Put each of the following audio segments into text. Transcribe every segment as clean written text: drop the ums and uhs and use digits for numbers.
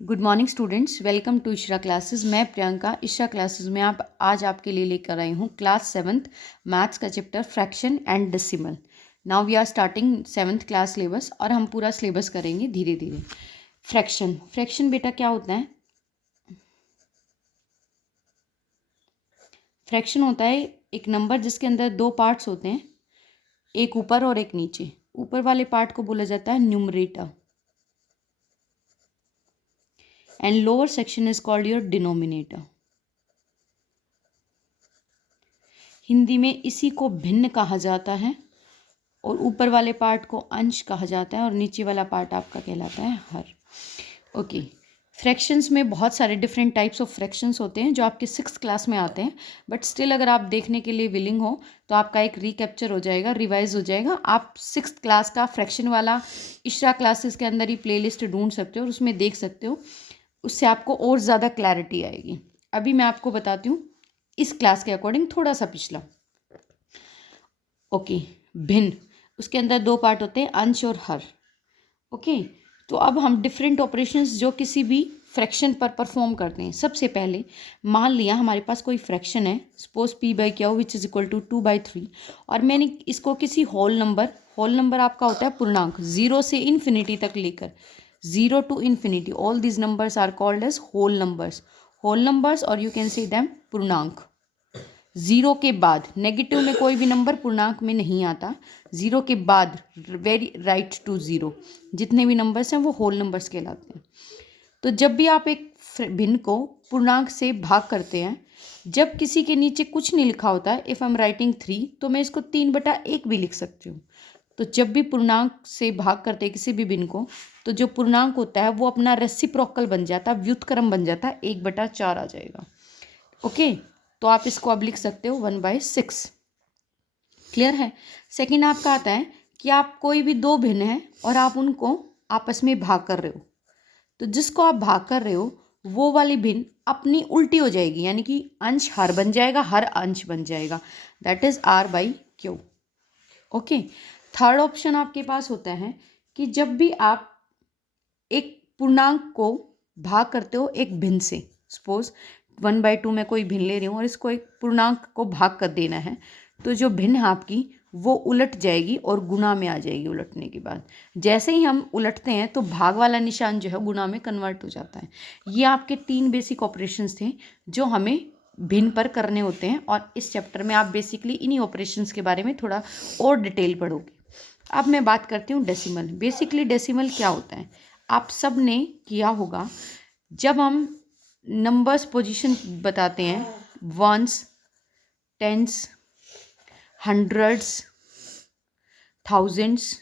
Good morning students, welcome to Ishra classes. मैं Priyanka Ishra classes में आज आपके लिए लेकर आई हूँ क्लास 7th मैथ्स का chapter fraction and decimal. Now we are starting 7th class syllabus और हम पूरा सिलेबस करेंगे धीरे धीरे। फ्रैक्शन बेटा क्या होता है? फ्रैक्शन होता है एक नंबर जिसके अंदर दो पार्ट्स होते हैं, एक ऊपर और एक नीचे। ऊपर वाले पार्ट को बोला जाता है numerator and lower section is called your denominator. Hindi में इसी को भिन्न कहा जाता है और ऊपर वाले पार्ट को अंश कहा जाता है और नीचे वाला पार्ट आपका कहलाता है हर। ओके, फ्रैक्शंस में बहुत सारे डिफरेंट टाइप्स ऑफ फ्रैक्शंस होते हैं जो आपके 6th क्लास में आते हैं, बट स्टिल अगर आप देखने के लिए विलिंग हो तो आपका एक रिकैप्चर हो जाएगा, रिवाइज हो जाएगा। आप 6th क्लास का फ्रैक्शन वाला इशरा क्लासेस के अंदर ही प्लेलिस्ट ढूंढ सकते हो और उसमें देख सकते हो, उससे आपको और ज़्यादा क्लैरिटी आएगी। अभी मैं आपको बताती हूँ इस क्लास के अकॉर्डिंग थोड़ा सा पिछला। ओके, भिन्न, उसके अंदर दो पार्ट होते हैं, अंश और हर। ओके, तो अब हम डिफरेंट ऑपरेशंस जो किसी भी फ्रैक्शन पर परफॉर्म करते हैं। सबसे पहले मान लिया हमारे पास कोई फ्रैक्शन है, suppose p/q which is equal to 2/3, और मैंने इसको किसी होल नंबर आपका होता है पूर्णांक, 0 से इन्फिनिटी तक लेकर, 0 to infinity, all these numbers are called as whole numbers और यू कैन से देम पूर्णांक। 0 के बाद नेगेटिव में कोई भी नंबर पूर्णांक में नहीं आता, 0 के बाद वेरी राइट टू 0 जितने भी नंबर्स हैं वो होल नंबर्स कहलाते हैं। तो जब भी आप एक भिन्न को पूर्णांक से भाग करते हैं, जब किसी के नीचे कुछ नहीं लिखा होता है, इफ़ आई एम राइटिंग 3 तो मैं इसको 3/1 भी लिख सकती हूँ। तो जब भी पूर्णांक से भाग करते हैं किसी भी भिन्न को, तो जो पूर्णांक होता है वो अपना रेसिप्रोकल बन जाता है, व्युत्क्रम बन जाता है, 1/4 आ जाएगा। ओके, तो आप इसको अब लिख सकते हो 1/6। क्लियर है? सेकंड आपका आता है कि आप कोई भी दो भिन्न हैं और आप उनको आपस में भाग कर रहे हो, तो जिसको आप भाग कर रहे हो वो वाली भिन्न अपनी उल्टी हो जाएगी, यानी कि अंश हर बन जाएगा, हर अंश बन जाएगा, that is r/q। Okay, third option आपके पास होता है कि जब भी आप एक पूर्णांक को भाग करते हो एक भिन्न से, सपोज 1/2 में कोई भिन्न ले रही हूँ और इसको एक पूर्णांक को भाग कर देना है, तो जो भिन्न है आपकी वो उलट जाएगी और गुणा में आ जाएगी। उलटने के बाद जैसे ही हम उलटते हैं तो भाग वाला निशान जो है गुणा में कन्वर्ट हो जाता है। ये आपके 3 बेसिक ऑपरेशंस थे जो हमें भिन्न पर करने होते हैं, और इस चैप्टर में आप बेसिकली इन्हीं ऑपरेशंस के बारे में थोड़ा और डिटेल पढ़ोगे। अब मैं बात करती हूँ डेसिमल। बेसिकली डेसिमल क्या होता है, आप सब ने किया होगा, जब हम नंबर्स पोजीशन बताते हैं, ones, tens, hundreds, thousands,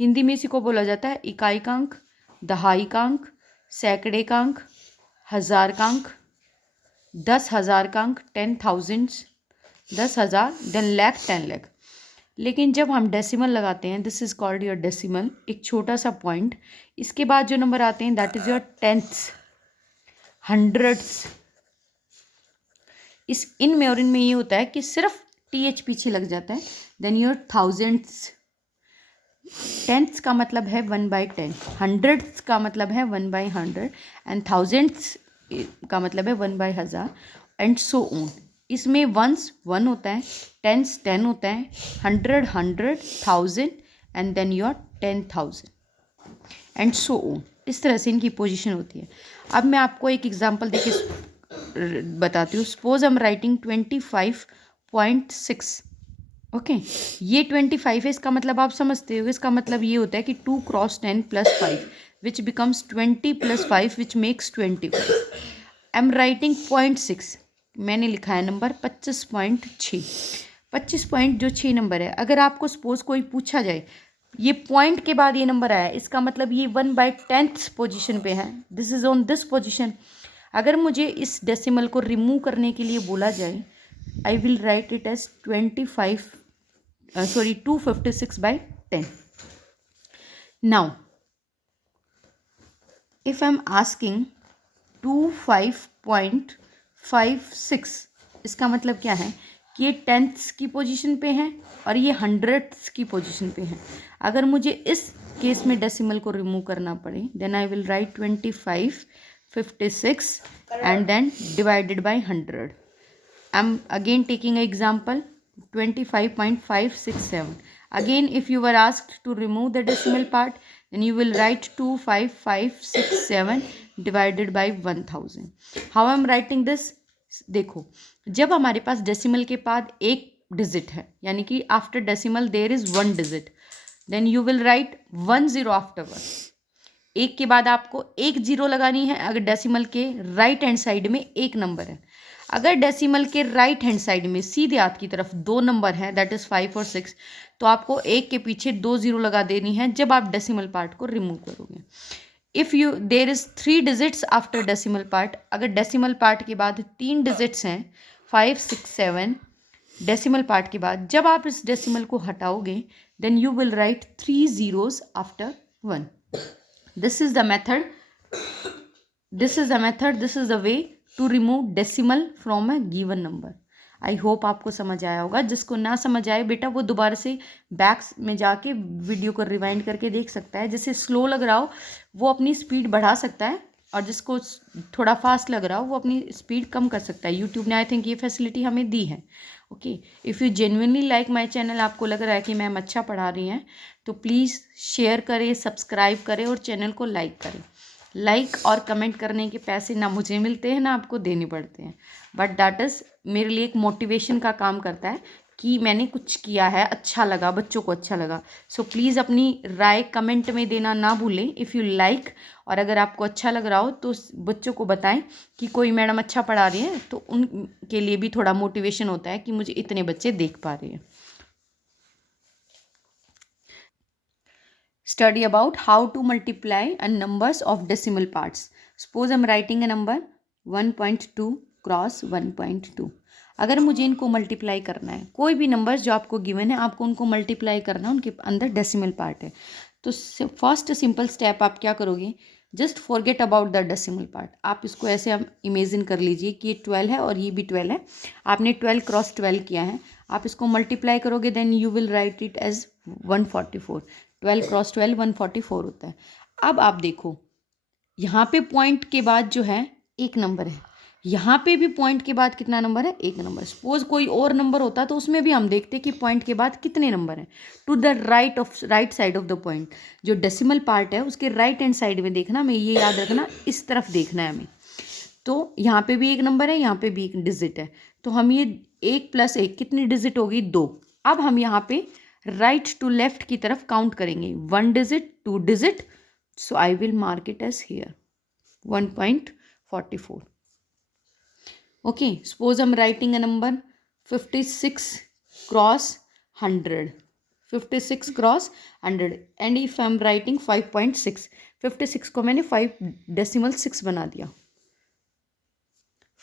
Hindi में इसी को बोला जाता है इकाईकांक, दहाईकांक, सैकड़ेकांक, हजारकांक, 10,000 का अंक, 10,000, 10,000, देन लाख, 10 लाख। लेकिन जब हम डेसिमल लगाते हैं, this is called your decimal, एक छोटा सा पॉइंट, इसके बाद जो नंबर आते हैं दैट इज योर टेंथ्स, हंड्रेड्स। इस इन में और इनमें ये होता है कि सिर्फ th पीछे लग जाता है। देन योर थाउजेंड्स, टेंथ्स का मतलब है 1/10, हंड्रेड्स का मतलब है 1/100, एंड थाउजेंड्स का मतलब है 1/1000, एंड सो ऑन। इसमें वंस 1 होता है, टेंस 10 होता है, 100 100, 1000, and then your 10,000, and so on. इस तरह से इनकी पोजीशन होती है। अब मैं आपको एक एग्जांपल देके बताती हूँ। Suppose I am writing 25.6। Okay, ये 25 है, इसका मतलब आप समझते हो, इसका मतलब ये होता है कि 2 × 10 + 5 which becomes 20 + 5 which makes 25। I am writing 0.6, मैंने लिखा है नंबर 25.6। 25.6 नंबर है। अगर आपको सपोज कोई पूछा जाए ये पॉइंट के बाद ये नंबर आया, इसका मतलब ये 1/10 पोजीशन पे है, this is on this position. अगर मुझे इस डेसिमल को रिमूव करने के लिए बोला जाए, I will write it as 256/10. Now, if I am asking 25.56, इसका मतलब क्या है कि ये टेंथ्स की पोजीशन पे है और ये हंड्रेड्स की पोजीशन पे है। अगर मुझे इस केस में डेसिमल को रिमूव करना पड़े, then I will write 25 56 and then divided by 100. I'm again taking an example 25.567. Again, if you were asked to remove the decimal part, then you will write 25567 divided by 1000. How I'm writing this? देखो, जब हमारे पास decimal के बाद एक digit है, यानी कि after decimal there is one digit, then you will write 10 afterward. एक के बाद आपको एक जीरो लगानी है अगर डेसिमल के राइट हैंड साइड में एक नंबर है. अगर डेसिमल के राइट हैंड साइड में सीधे हाथ की तरफ दो नंबर हैं, दैट इज 5 और 6, तो आपको एक के पीछे 2 जीरो लगा देनी है जब आप डेसिमल पार्ट को रिमूव करोगे. If you there is 3 digits after decimal part, अगर डेसिमल पार्ट के बाद 3 डिजिट्स हैं 5, 6, 7 डेसिमल पार्ट के बाद, जब आप इस डेसिमल को हटाओगे then you will write 3 zeros after 1. This is the method. This is the way to remove decimal from a given number. I hope आपको समझ आया होगा. जिसको ना समझ आए बेटा वो दोबारा से बैक में जाके वीडियो को रिवाइंड करके देख सकता है. जिसे स्लो लग रहा हो वो अपनी स्पीड बढ़ा सकता है और जिसको थोड़ा फास्ट लग रहा हो वो अपनी स्पीड कम कर सकता है. यूट्यूब ने आई थिंक ये फैसिलिटी हमें दी है. Okay, if you genuinely like my channel, आपको लग रहा है कि मैम अच्छा पढ़ा रही हैं, तो प्लीज़ शेयर करें, सब्सक्राइब करें और चैनल को लाइक करें. लाइक और कमेंट करने के पैसे ना मुझे मिलते हैं ना आपको देने पड़ते हैं, बट दैट इज़ मेरे लिए एक मोटिवेशन का काम करता है कि मैंने कुछ किया है, अच्छा लगा, बच्चों को अच्छा लगा. सो प्लीज़ अपनी राय कमेंट में देना ना भूलें इफ़ यू लाइक. और अगर आपको अच्छा लग रहा हो तो बच्चों को बताएं कि कोई मैडम अच्छा पढ़ा रही है, तो उनके लिए भी थोड़ा मोटिवेशन होता है कि मुझे इतने बच्चे देख पा रहे हैं. Study about how to multiply a numbers of decimal parts. Suppose I'm writing a number 1.2 cross 1.2. अगर मुझे इनको मल्टीप्लाई करना है, कोई भी नंबर्स जो आपको गिवन है आपको उनको मल्टीप्लाई करना है, उनके अंदर डेसिमल पार्ट है, तो फर्स्ट सिंपल स्टेप आप क्या करोगे, just forget about the decimal part. आप इसको ऐसे आप इमेजिन कर लीजिए कि ये 12 है और ये भी 12 है. आपने 12 क्रॉस 12 किया है, आप इसको मल्टीप्लाई करोगे then you will write it as 144. 12 cross 12 144 होता है. अब आप देखो यहाँ पे पॉइंट के बाद जो है एक नंबर है, यहाँ पे भी पॉइंट के बाद कितना नंबर है, एक नंबर. सपोज कोई और नंबर होता तो उसमें भी हम देखते कि पॉइंट के बाद कितने नंबर हैं. To the right side of the point, जो डेसिमल पार्ट है उसके राइट हैंड साइड में देखना, हमें ये याद रखना, इस तरफ देखना है हमें. तो यहाँ पे भी एक नंबर है, यहाँ पे भी एक डिजिट है, तो हम ये 1 + 1 कितनी डिजिट होगी, 2. अब हम यहाँ पे राइट टू लेफ्ट की तरफ काउंट करेंगे, 1 digit 2 digit, so I will mark it as here 1.44. okay, suppose I'm writing a number 56 cross 100, 56 cross 100, and if I'm writing 5.6, 56 को मैंने 5.6 बना दिया,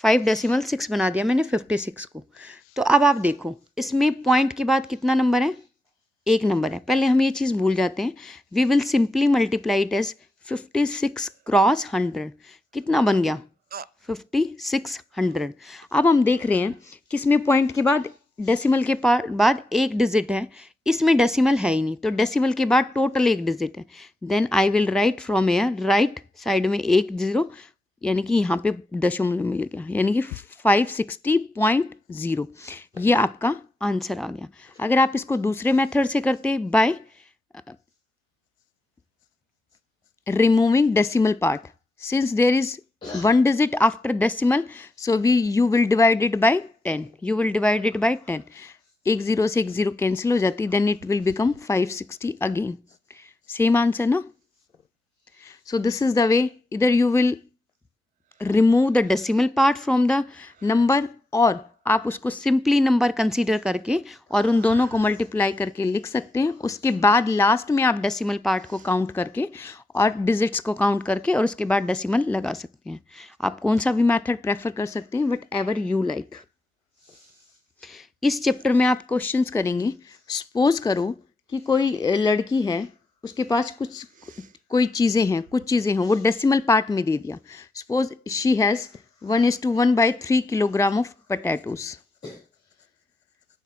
5.6 बना दिया मैंने 56 को. तो अब आप देखो इसमें पॉइंट के बाद कितना नंबर है, एक नंबर है. पहले हम ये चीज़ भूल जाते हैं. We will simply multiply it as 56 cross 100. कितना बन गया, 5600. अब हम देख रहे हैं कि इसमें पॉइंट के बाद डेसिमल के बाद एक डिजिट है, इसमें डेसिमल है ही नहीं, तो डेसिमल के बाद टोटल एक डिजिट है. Then I will write from their right side में 1 0, यानी कि यहाँ पे दशमलव मिल गया, यानी कि 560.0. ये आपका आंसर आ गया. अगर आप इसको दूसरे मेथड से करते by removing decimal part, since there is 1 digit after decimal, so you will divide it by 10. You will divide it by 10. एक 0 से एक 0 कैंसिल हो जाती, then it will become 560 again. Same answer ना. So this is the way, either you will remove the decimal part from the number, और आप उसको simply number consider करके और उन दोनों को मल्टीप्लाई करके लिख सकते हैं. उसके बाद लास्ट में आप डेसिमल पार्ट को काउंट करके और डिजिट्स को काउंट करके और उसके बाद डेसिमल लगा सकते हैं. आप कौन सा भी मेथड प्रेफर कर सकते हैं, वट एवर यू लाइक. इस चैप्टर में आप क्वेश्चंस करेंगे. सपोज करो कि कोई लड़की है, उसके पास कोई चीज़ें हैं, कुछ चीज़ें हैं, वो डेसिमल पार्ट में दे दिया. Suppose she has 1:1/3 kilogram of potatoes.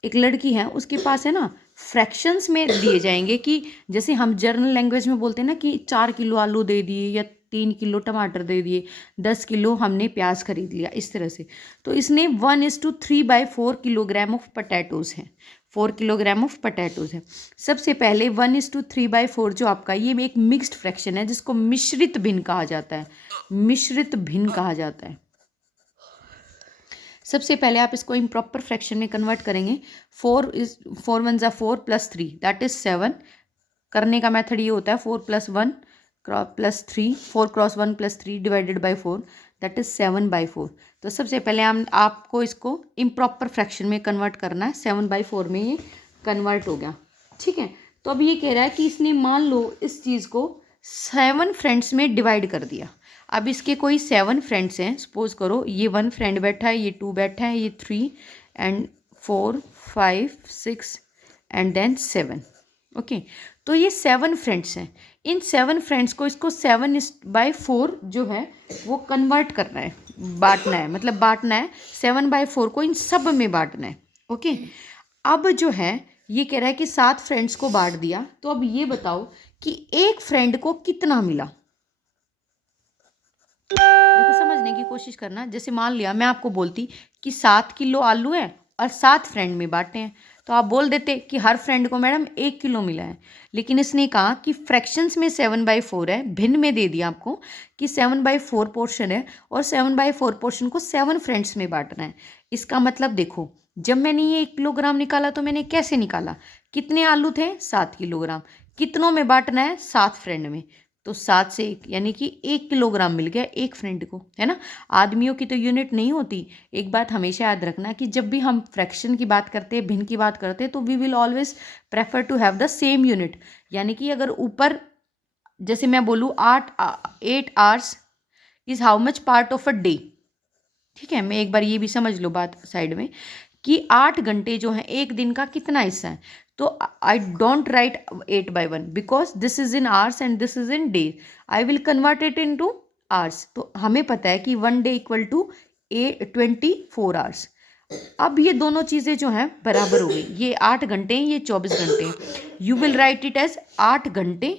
एक लड़की है, उसके पास है ना फ्रैक्शंस में दिए जाएंगे कि जैसे हम जर्नल लैंग्वेज में बोलते हैं ना कि 4 किलो आलू दे दिए या 3 किलो टमाटर दे दिए, 10 किलो हमने प्याज खरीद लिया, इस तरह से। तो इसने 1:3/4 किलोग्राम ऑफ पटैटोज़ हैं, 4 किलोग्राम ऑफ पटैटोज़ है। सबसे पहले 1:3/4 जो आपका ये एक मिक्स्ड फ्रैक्शन है जिसको मिश्रित भिन्न कहा जाता है, मिश्रित भिन्न कहा जाता है। सबसे पहले आप इसको इम्प्रॉपर फ्रैक्शन में कन्वर्ट करेंगे। 4 1 + 4 + 3 दैट इज 7। करने का मेथड ये होता है 4 + 1 + 3, 4 × 1 + 3 डिवाइडेड बाई 4 दैट इज 7/4। तो सबसे पहले हम आपको इसको इम्प्रॉपर फ्रैक्शन में कन्वर्ट करना है। 7/4 में ये कन्वर्ट हो गया, ठीक है। तो अब ये कह रहा है कि इसने मान लो इस चीज़ को 7 फ्रेंड्स में डिवाइड कर दिया। अब इसके कोई 7 फ्रेंड्स हैं, सपोज करो ये 1 फ्रेंड बैठा है, ये 2 बैठा है, ये 3 एंड 4 5 6 एंड देन 7। ओके, तो ये 7 फ्रेंड्स हैं। इन 7 फ्रेंड्स को इसको 7/4 जो है वो कन्वर्ट करना है, बांटना है, मतलब बांटना है 7/4 को इन सब में बांटना है। ओके, अब जो है ये कह रहा है कि 7 फ्रेंड्स को बांट दिया। तो अब ये बताओ कि एक फ्रेंड को कितना मिला। देखो समझने की कोशिश करना। जैसे मान लिया मैं आपको बोलती कि 7 किलो आलू है और 7 फ्रेंड में बांटे हैं, तो आप बोल देते कि हर फ्रेंड को मैडम 1 किलो मिला है। लेकिन इसने कहा कि फ्रैक्शंस में 7/4 है, भिन्न में दे दिया आपको कि 7/4 पोर्शन है और 7/4 पोर्शन को 7 फ्रेंड्स में बांटना है। इसका मतलब देखो, जब मैंने ये 1 किलोग्राम निकाला तो मैंने कैसे निकाला, कितने आलू थे 7 किलोग्राम, कितनों में बांटना है 7 फ्रेंड में, तो 7 से 1 यानी कि 1 किलोग्राम मिल गया एक फ्रेंड को, है ना। आदमियों की तो यूनिट नहीं होती। एक बात हमेशा याद रखना कि जब भी हम फ्रैक्शन की बात करते हैं, भिन्न की बात करते हैं, तो we will always prefer to have the same unit. यानी कि अगर ऊपर जैसे मैं बोलूँ 8 hours is how much part of a day, ठीक है। मैं एक बार ये भी समझ लो बात साइड में कि 8 घंटे जो हैं एक दिन का कितना हिस्सा है। तो I don't write 8/1 because this is in hours and this is in day. I will convert it in two hours. तो हमें पता है कि 1 डे = 24 आवर्स। अब ये दोनों चीज़ें जो हैं बराबर हो गई। ये 8 घंटे हैं, ये 24 घंटे हैं। You will write it as 8 घंटे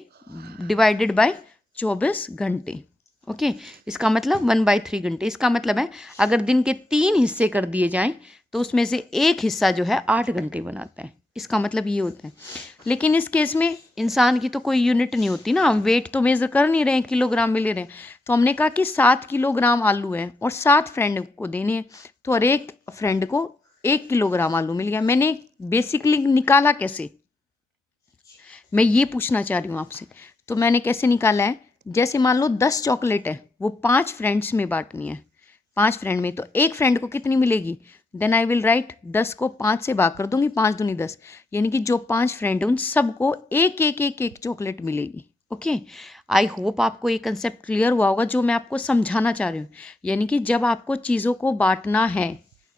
डिवाइडेड बाय 24 घंटे। ओके, इसका मतलब 1/3 घंटे। इसका मतलब है अगर दिन के 3 हिस्से कर दिए जाएं तो उसमें से एक हिस्सा जो है 8 घंटे बनाता है। इसका मतलब ये होता है। लेकिन इस केस में इंसान की तो कोई यूनिट नहीं होती ना, हम वेट तो मेजर कर नहीं रहे हैं, किलोग्राम में ले रहे हैं। तो हमने कहा कि 7 किलोग्राम आलू है और 7 फ्रेंड को देने हैं, तो हर एक फ्रेंड को 1 किलोग्राम आलू मिल गया। मैंने बेसिकली निकाला कैसे, मैं ये पूछना चाह रही हूँ आपसे। तो मैंने कैसे निकाला है, जैसे मान लो 10 चॉकलेट है, वो 5 फ्रेंड्स में बांटनी है, 5 फ्रेंड में, तो एक फ्रेंड को कितनी मिलेगी। देन आई विल राइट 10 को 5 से भाग कर दूंगी, 5 दूनी 10, यानी कि जो 5 फ्रेंड है उन सबको एक एक एक एक चॉकलेट मिलेगी। ओके, आई होप आपको ये कंसेप्ट क्लियर हुआ होगा जो मैं आपको समझाना चाह रही हूँ। यानी कि जब आपको चीज़ों को बांटना है,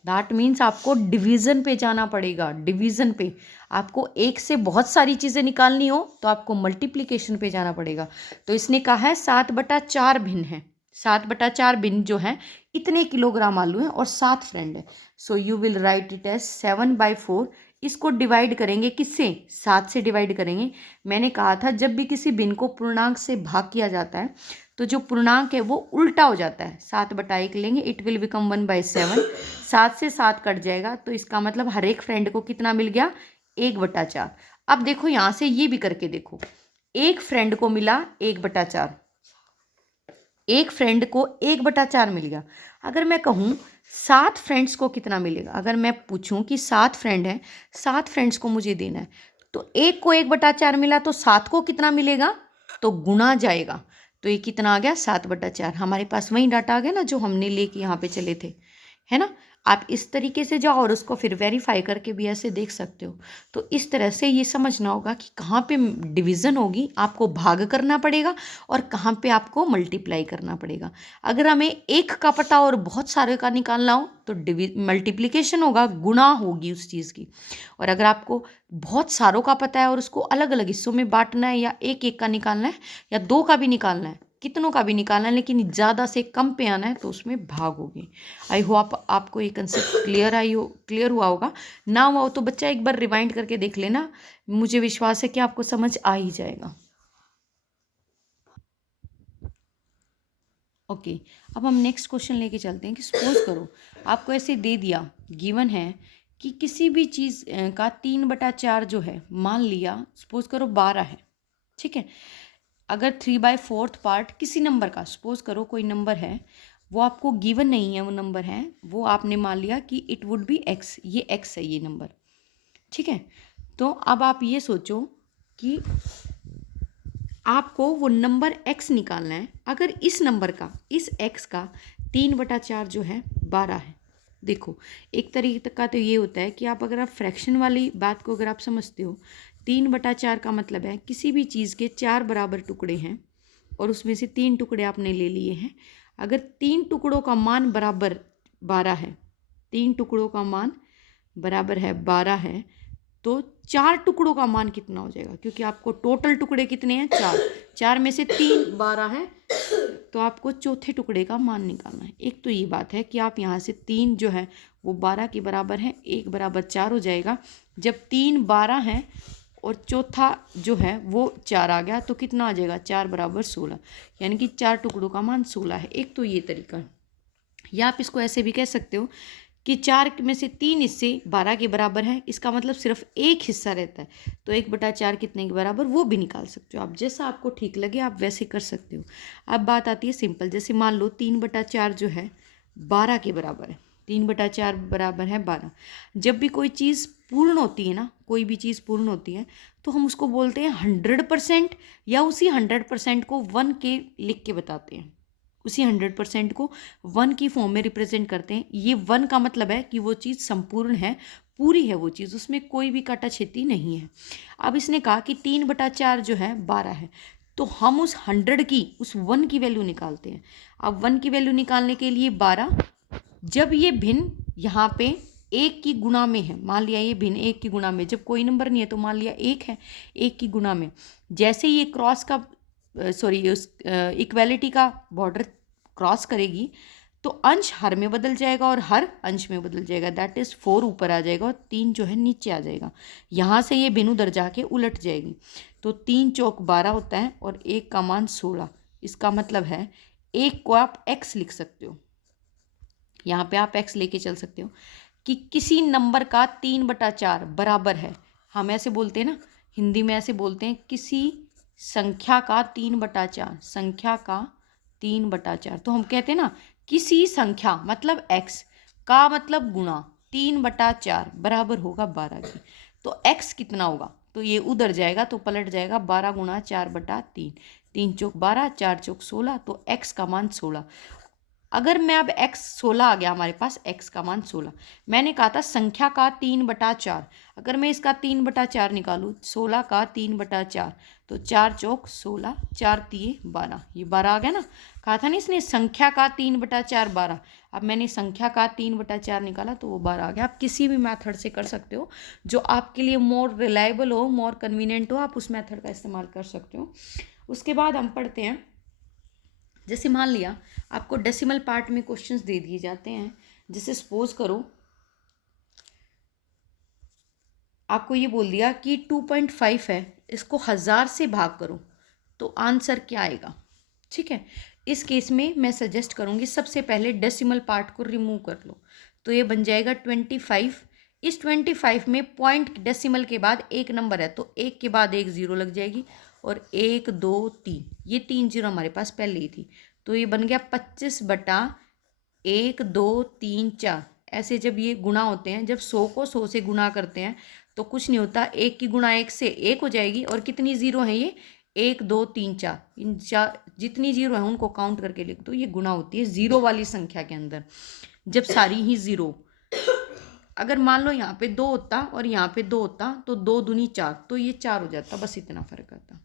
दैट मीन्स आपको डिवीज़न पे जाना पड़ेगा। डिवीज़न पे आपको एक से बहुत सारी चीज़ें निकालनी हो तो आपको मल्टीप्लिकेशन पे जाना पड़ेगा। तो इसने कहा है 7/4 भिन्न है, 7/4 भिन्न जो है इतने किलोग्राम आलू हैं और 7 फ्रेंड है। So you will write it as 7/4। इसको डिवाइड करेंगे किससे, 7 से डिवाइड करेंगे। मैंने कहा था जब भी किसी भिन्न को पूर्णांक से भाग किया जाता है तो जो पूर्णांक है वो उल्टा हो जाता है। 7/1 लेंगे, इट विल बिकम 1/7। 7 से 7 कट जाएगा, तो इसका मतलब हर एक फ्रेंड को कितना मिल गया, 1/4। अब देखो यहाँ से ये भी करके देखो, एक फ्रेंड को मिला 1/4, एक फ्रेंड को 1/4 मिल गया। अगर मैं कहूँ 7 फ्रेंड्स को कितना मिलेगा, अगर मैं पूछूं कि 7 फ्रेंड हैं, 7 फ्रेंड्स को मुझे देना है, तो एक को 1/4 मिला तो 7 को कितना मिलेगा, तो गुणा जाएगा। तो ये कितना आ गया, 7/4। हमारे पास वही डाटा आ गया ना जो हमने लेके यहाँ पे चले थे, है ना। आप इस तरीके से जाओ और उसको फिर वेरीफाई करके भी ऐसे देख सकते हो। तो इस तरह से ये समझना होगा कि कहाँ पे डिवीज़न होगी, आपको भाग करना पड़ेगा, और कहाँ पे आपको मल्टीप्लाई करना पड़ेगा। अगर हमें एक का पता और बहुत सारे का निकालना हो तो मल्टीप्लिकेशन होगा, गुणा होगी उस चीज़ की। और अगर आपको बहुत सारों का पता है और उसको अलग अलग हिस्सों में बांटना है, या एक एक का निकालना है या 2 का भी निकालना है, कितनों का भी निकालना है, लेकिन ज़्यादा से कम पे आना है, तो उसमें भाग होगी। आई होप आपको ये कंसेप्ट क्लियर हुआ होगा। ना हुआ हो तो बच्चा एक बार रिवाइंड करके देख लेना, मुझे विश्वास है कि आपको समझ आ ही जाएगा। ओके, अब हम नेक्स्ट क्वेश्चन लेके चलते हैं कि सपोज करो आपको ऐसे दे दिया, गिवन है कि किसी भी चीज़ का 3/4 जो है, मान लिया सपोज करो 12 है, ठीक है। अगर 3/4 पार्ट किसी नंबर का, सपोज करो कोई नंबर है, वो आपको गिवन नहीं है, वो नंबर है, वो आपने मान लिया कि इट वुड बी एक्स, ये एक्स है ये नंबर, ठीक है। तो अब आप ये सोचो कि आपको वो नंबर x निकालना है। अगर इस नंबर का, इस x का 3/4 जो है 12 है। देखो, एक तरीके का तो ये होता है कि आप अगर आप फ्रैक्शन वाली बात को अगर आप समझते हो, 3/4 का मतलब है किसी भी चीज़ के 4 बराबर टुकड़े हैं और उसमें से 3 टुकड़े आपने ले लिए हैं। अगर 3 टुकड़ों का मान बराबर 12 है, 3 टुकड़ों का मान बराबर है 12 है, तो 4 टुकड़ों का मान कितना हो जाएगा, क्योंकि आपको टोटल टुकड़े कितने हैं, 4, 4 में से 3 12 है, तो आपको चौथे टुकड़े का मान निकालना है। एक तो ये बात है कि आप यहाँ से 3 जो है वो 12 के बराबर है, 1 बराबर 4 हो जाएगा। जब 3 12 है और चौथा जो है वो 4 आ गया, तो कितना आ जाएगा, 4 बराबर 16, यानी कि 4 टुकड़ों का मान 16 है। एक तो ये तरीका है, या आप इसको ऐसे भी कह सकते हो कि 4 में से 3 हिस्से 12 के बराबर है, इसका मतलब सिर्फ एक हिस्सा रहता है, तो 1/4 कितने के बराबर, वो भी निकाल सकते हो आप। जैसा आपको ठीक लगे आप वैसे कर सकते हो। अब बात आती है सिंपल, जैसे मान लो 3/4 जो है 12 के बराबर है, 3/4 बराबर है 12। जब भी कोई चीज़ पूर्ण होती है ना, कोई भी चीज़ पूर्ण होती है, तो हम उसको बोलते हैं 100%, या उसी 100% को 1 के लिख के बताते हैं, उसी 100% को 1 की फॉर्म में रिप्रेजेंट करते हैं। ये 1 का मतलब है कि वो चीज़ संपूर्ण है, पूरी है वो चीज़, उसमें कोई भी काटा छेती नहीं है। अब इसने कहा कि 3/4 जो है 12 है, तो हम उस 100 की, उस 1 की वैल्यू निकालते हैं। अब 1 की वैल्यू निकालने के लिए 12, जब ये भिन्न यहाँ पे 1 की गुणा में है, मान लिया ये भिन्न 1 की गुणा में, जब कोई नंबर नहीं है तो मान लिया 1 है, 1 की गुणा में, जैसे ये क्रॉस का उस इक्वेलिटी का बॉर्डर क्रॉस करेगी, तो अंश हर में बदल जाएगा और हर अंश में बदल जाएगा, दैट इज़ 4 ऊपर आ जाएगा और 3 जो है नीचे आ जाएगा। यहाँ से ये भिन्न उधर जाके उलट जाएगी, तो 3 चौक 12 होता है और 1 का मान 16। इसका मतलब है 1 को आप x लिख सकते हो, यहाँ पे आप x लेके चल सकते हो कि किसी नंबर का 3/4 बराबर है। हम ऐसे बोलते हैं ना, हिंदी में ऐसे बोलते हैं, किसी संख्या का 3/4, संख्या का 3/4, तो हम कहते हैं ना किसी संख्या मतलब x का मतलब गुणा 3/4 बराबर होगा 12 की। तो x कितना होगा, तो ये उधर जाएगा तो पलट जाएगा 12 गुणा 4/3, 3 चौक 12, 4 चौक 16, तो x का मान 16। अगर मैं अब x 16 आ गया हमारे पास, x का मान 16, मैंने कहा था संख्या का 3/4, अगर मैं इसका 3/4 निकालूँ, 16 का 3/4, तो 4 चौक 16, 4 तिये 12, ये 12 आ गया ना। कहा था ना इसने संख्या का 3/4 12, अब मैंने संख्या का 3/4 निकाला तो वो 12 आ गया। आप किसी भी मेथड से कर सकते हो, जो आपके लिए मोर रिलायबल हो, मोर कन्वीनियंट हो, आप उस मेथड का इस्तेमाल कर सकते हो। उसके बाद हम पढ़ते हैं, जैसे मान लिया आपको डेसिमल पार्ट में क्वेश्चंस दे दिए जाते हैं, जैसे सपोज करो आपको ये बोल दिया कि 2.5 है, इसको 1000 से भाग करो तो आंसर क्या आएगा, ठीक है। इस केस में मैं सजेस्ट करूँगी सबसे पहले डेसिमल पार्ट को रिमूव कर लो, तो ये बन जाएगा 25। इस 25 में पॉइंट डेसिमल के बाद एक नंबर है, तो एक के बाद एक ज़ीरो लग जाएगी, और 1 2 3, ये 3 जीरो हमारे पास पहले ही थी, तो ये बन गया 25/1 2 3 4। ऐसे जब ये गुणा होते हैं, जब 100 को 100 से गुणा करते हैं तो कुछ नहीं होता, 1 की गुणा 1 से 1 हो जाएगी, और कितनी ज़ीरो है ये, 1 2 3 4, इन 4 जितनी जीरो है उनको काउंट करके लिख दो। ये गुणा होती है ज़ीरो वाली संख्या के अंदर, जब सारी ही ज़ीरो, अगर मान लो यहाँ पे 2 होता और यहाँ पे 2 होता तो 2 दूनी 4, तो ये 4 हो जाता, बस इतना फ़र्क आता।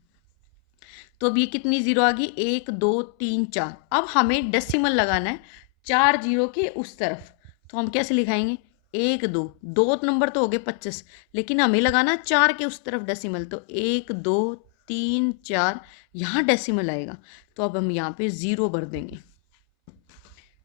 तो अब ये कितनी जीरो आ गई, 1 2 3 4। अब हमें डेसिमल लगाना है 4 जीरो के उस तरफ, तो हम कैसे लिखाएंगे, 1 2 2 नंबर तो हो गए 25, लेकिन हमें लगाना 4 के उस तरफ डेसिमल, तो 1 2 3 4 यहाँ डेसिमल आएगा, तो अब हम यहाँ पे ज़ीरो भर देंगे,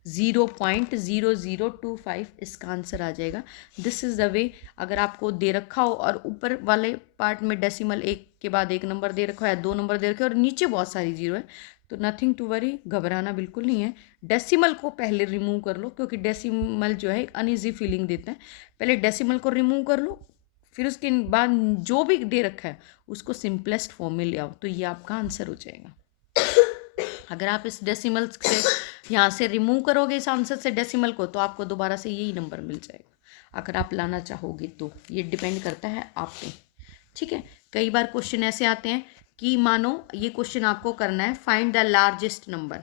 0.0025 इसका आंसर आ जाएगा। This is the way. अगर आपको दे रखा हो और ऊपर वाले पार्ट में डेसिमल एक के बाद एक नंबर दे रखा है, 2 नंबर दे रखे हो और नीचे बहुत सारी जीरो है, तो नथिंग टू वरी, घबराना बिल्कुल नहीं है। डेसिमल को पहले रिमूव कर लो, क्योंकि डेसिमल जो है अनईजी फीलिंग देता है। पहले डेसिमल को रिमूव कर लो, फिर उसके बाद जो भी दे रखा है उसको सिंपलेस्ट फॉर्म में ले आओ, तो ये आपका आंसर हो जाएगा। अगर आप इस डेसिमल से यहाँ से रिमूव करोगे इस आंसर से डेसिमल को, तो आपको दोबारा से यही नंबर मिल जाएगा, अगर आप लाना चाहोगे तो। ये डिपेंड करता है आप पे, ठीक है। कई बार क्वेश्चन ऐसे आते हैं कि मानो ये क्वेश्चन आपको करना है, find the largest number,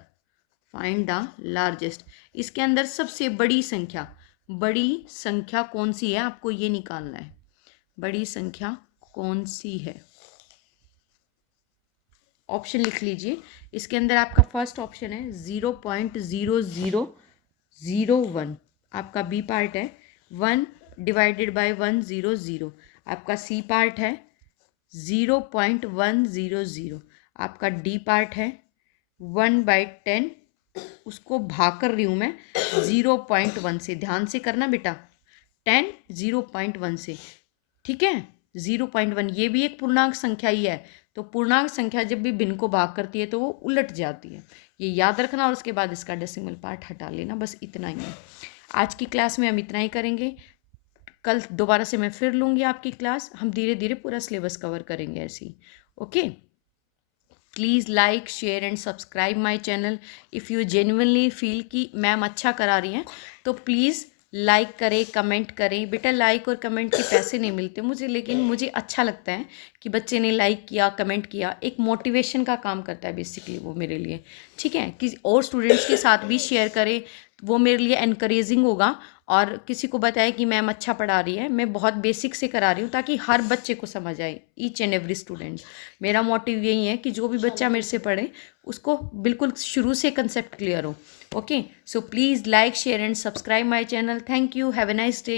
find the largest, इसके अंदर सबसे बड़ी संख्या कौन सी है, आपको ये निकालना है, बड़ी संख्या कौन सी है। ऑप्शन लिख लीजिए, इसके अंदर आपका फर्स्ट ऑप्शन है 0.0001, आपका बी पार्ट है 1 डिवाइडेड बाय 100, आपका सी पार्ट है 0.100, आपका डी पार्ट है 1/10, उसको भाग कर रही हूँ मैं 0.1 से, ध्यान से करना बेटा, 10 0.1 से, ठीक है। 0.1 ये भी एक पूर्णांक संख्या ही है, तो पूर्णांक संख्या जब भी भिन्न को भाग करती है तो वो उलट जाती है, ये याद रखना, और उसके बाद इसका डेसिमल पार्ट हटा लेना, बस इतना ही है। आज की क्लास में हम इतना ही करेंगे, कल दोबारा से मैं फिर लूँगी आपकी क्लास, हम धीरे धीरे पूरा सिलेबस कवर करेंगे ऐसे ही, okay. Please like share and subscribe my channel. If you genuinely feel कि मैम अच्छा करा रही हैं तो प्लीज़ लाइक करें, कमेंट करें। बेटा लाइक और कमेंट के पैसे नहीं मिलते मुझे, लेकिन मुझे अच्छा लगता है कि बच्चे ने लाइक किया, कमेंट किया, एक मोटिवेशन का काम करता है बेसिकली वो मेरे लिए, ठीक है। कि और स्टूडेंट्स के साथ भी शेयर करें, वो मेरे लिए एनकरेजिंग होगा, और किसी को बताए कि मैम अच्छा पढ़ा रही है, मैं बहुत बेसिक से करा रही हूँ ताकि हर बच्चे को समझ आए, ईच एंड एवरी स्टूडेंट। मेरा मोटिव यही है कि जो भी बच्चा मेरे से पढ़े उसको बिल्कुल शुरू से कंसेप्ट क्लियर हो, okay. So please like share and subscribe my channel. Thank you, have a nice day.